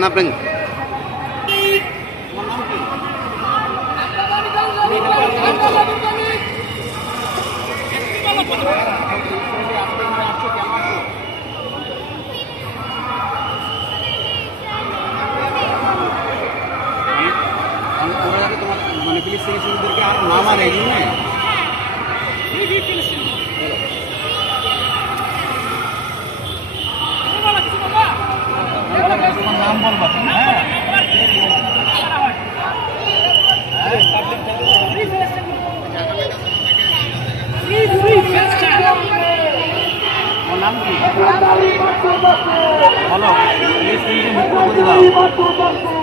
যান আপনি। মানে পুলিশ থেকে শুরুদেরকে আর নাম আর এই জন্য নাম বলবো হ্যাঁ নাম কি বলো পুলিশ মুক্ত করে দাও।